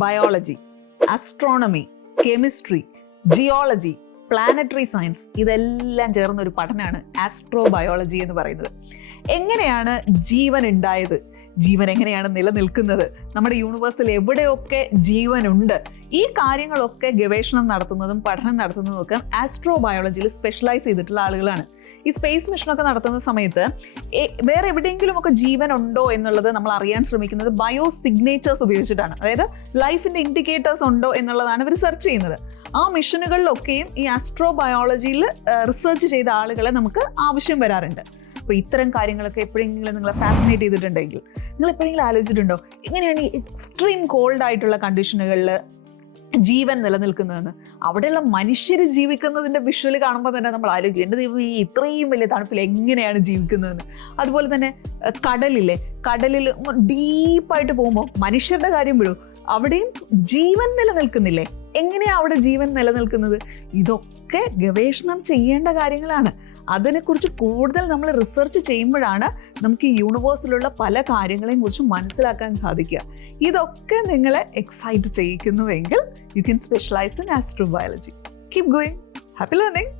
Biology, astronomy, chemistry, geology, planetary science ഇതെല്ലാം ചേർന്ന ഒരു പഠനമാണ് ആസ്ട്രോബയോളജി എന്ന് പറയുന്നത്. എങ്ങനെയാണ് ജീവൻ ഉണ്ടായത്, ജീവൻ എങ്ങനെയാണ് നിലനിൽക്കുന്നത്, നമ്മുടെ യൂണിവേഴ്സിൽ എവിടെയൊക്കെ ജീവനുണ്ട്, ഈ കാര്യങ്ങളൊക്കെ ഗവേഷണം നടത്തുന്നതും പഠനം നടത്തുന്നതും ഒക്കെ ആസ്ട്രോബയോളജിയിൽ സ്പെഷ്യലൈസ് ചെയ്തിട്ടുള്ള ആളുകളാണ്. ഈ സ്പേസ് മിഷനൊക്കെ നടത്തുന്ന സമയത്ത് വേറെ എവിടെയെങ്കിലുമൊക്കെ ജീവൻ ഉണ്ടോ എന്നുള്ളത് നമ്മൾ അറിയാൻ ശ്രമിക്കുന്നത് ബയോ സിഗ്നേച്ചേഴ്സ് ഉപയോഗിച്ചിട്ടാണ്. അതായത് ലൈഫിൻ്റെ ഇൻഡിക്കേറ്റേഴ്സ് ഉണ്ടോ എന്നുള്ളതാണ് ഇവർ സെർച്ച് ചെയ്യുന്നത്. ആ മിഷനുകളിലൊക്കെയും ഈ ആസ്ട്രോബയോളജിയിൽ റിസർച്ച് ചെയ്ത ആളുകളെ നമുക്ക് ആവശ്യം വരാറുണ്ട്. അപ്പോൾ ഇത്തരം കാര്യങ്ങളൊക്കെ എപ്പോഴെങ്കിലും നിങ്ങളെ ഫാസിനേറ്റ് ചെയ്തിട്ടുണ്ടെങ്കിൽ നിങ്ങൾ എപ്പോഴെങ്കിലും ആലോചിച്ചിട്ടുണ്ടോ എങ്ങനെയാണ് ഈ എക്സ്ട്രീം കോൾഡ് ആയിട്ടുള്ള കണ്ടീഷനുകളിൽ ജീവൻ നിലനിൽക്കുന്നതെന്ന്? അവിടെയുള്ള മനുഷ്യർ ജീവിക്കുന്നതിൻ്റെ വിഷ്വൽ കാണുമ്പോൾ തന്നെ നമ്മൾ ആലോചിക്കും, എൻ്റെ ദൈവം ഈ ഇത്രയും വലിയ തണുപ്പിൽ എങ്ങനെയാണ് ജീവിക്കുന്നതെന്ന്. അതുപോലെ തന്നെ കടലിൽ ഡീപ്പായിട്ട് പോകുമ്പോൾ മനുഷ്യരുടെ കാര്യം വിടും, അവിടെയും ജീവൻ നിലനിൽക്കുന്നില്ലേ? എങ്ങനെയാണ് അവിടെ ജീവൻ നിലനിൽക്കുന്നത്? ഇതൊക്കെ ഗവേഷണം ചെയ്യേണ്ട കാര്യങ്ങളാണ്. അതിനെക്കുറിച്ച് കൂടുതൽ നമ്മൾ റിസർച്ച് ചെയ്യുമ്പോഴാണ് നമുക്ക് ഈ യൂണിവേഴ്സിലുള്ള പല കാര്യങ്ങളെയും കുറിച്ച് മനസ്സിലാക്കാൻ സാധിക്കുക. ഇതൊക്കെ നിങ്ങളെ എക്സൈറ്റ് ചെയ്യിക്കുന്നുവെങ്കിൽ you can specialise in astrobiology. Keep going. Happy learning.